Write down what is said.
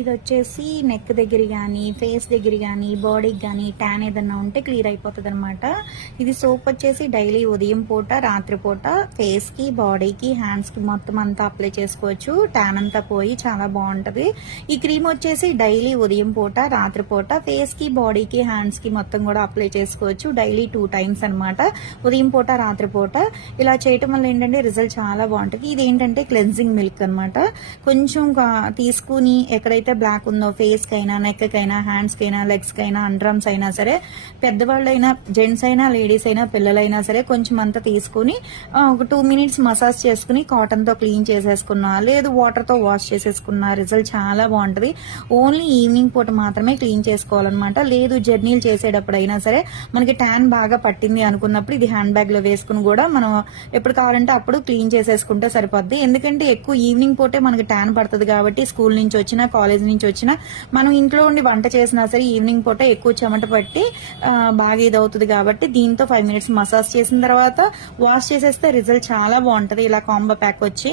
ఇది వచ్చేసి నెక్ దగ్గర కానీ ఫేస్ దగ్గర కానీ బాడీకి కానీ ట్యాన్ ఏదన్నా ఉంటే క్లియర్ అయిపోతుంది అనమాట. ఇది సోప్ వచ్చేసి డైలీ ఉదయం పూట రాత్రి పూట ఫేస్కి బాడీకి హ్యాండ్స్కి మొత్తం అంతా అప్లై చేసుకోవచ్చు. ట్యాన్ అంతా పోయి చాలా బాగుంటుంది. ఈ క్రీమ్ వచ్చేసి డైలీ ఉదయం పూట రాత్రి పూట ఫేస్కి బాడీకి హ్యాండ్స్కి మొత్తం కూడా అప్లై చేసుకోవచ్చు. డైలీ 2 టైమ్స్ అనమాట, ఉదయం పూట రాత్రి పూట. ఇలా చేయటం వల్ల ఏంటంటే రిజల్ట్ చాలా బాగుంటుంది. ఇది ఏంటంటే క్లెన్జింగ్ మిల్క్ అనమాట. కొంచెం తీసుకుని ఎక్కడైతే బ్లాక్ ఉందో ఫేస్ కైనా నెక్ కైనా హ్యాండ్స్ కైనా లెగ్స్ కైనా అండ్రమ్స్ అయినా సరే, పెద్దవాళ్ళైనా జెంట్స్ అయినా లేడీస్ అయినా పిల్లలైనా సరే కొంచెం అంతా తీసుకుని ఒక 2 మినిట్స్ మసాజ్ చేసుకుని కాటన్ తో క్లీన్ చేసేసుకున్నా లేదు వాటర్ తో వాష్ చేసేసుకున్నా రిజల్ట్ చాలా బాగుంటది. ఓన్లీ ఈవినింగ్ పూట మాత్రమే క్లీన్ చేసుకోవాలన్నమాట. లేదు జర్నీలు చేసేటప్పుడు అయినా సరే మనకి ట్యాన్ బాగా పట్టింది అనుకున్నప్పుడు ఇది హ్యాండ్ బ్యాగ్ లో వేసుకుని కూడా మనం ఎప్పుడు కావాలంటే అప్పుడు క్లీన్ చేసేసుకుంటే సరిపోద్ది. ఎందుకంటే ఎక్కువ ఈవినింగ్ పూటే మనకి ట్యాన్ పడుతుంది కాబట్టి స్కూల్ నుంచి వచ్చినా కాలేజ్ నుంచి వచ్చినా మనం ఇంట్లో ఉండి వంట చేసినా సరే ఈవినింగ్ పూట ఎక్కువ చెమట పట్టి బాగా ఇదవుతుంది కాబట్టి దీంతో 5 మినిట్స్ మసాజ్ చేసిన తర్వాత వాష్ చేసేస్తే రిజల్ట్ చాలా బాగుంటది. ఇలా కాంబో ప్యాక్ వచ్చి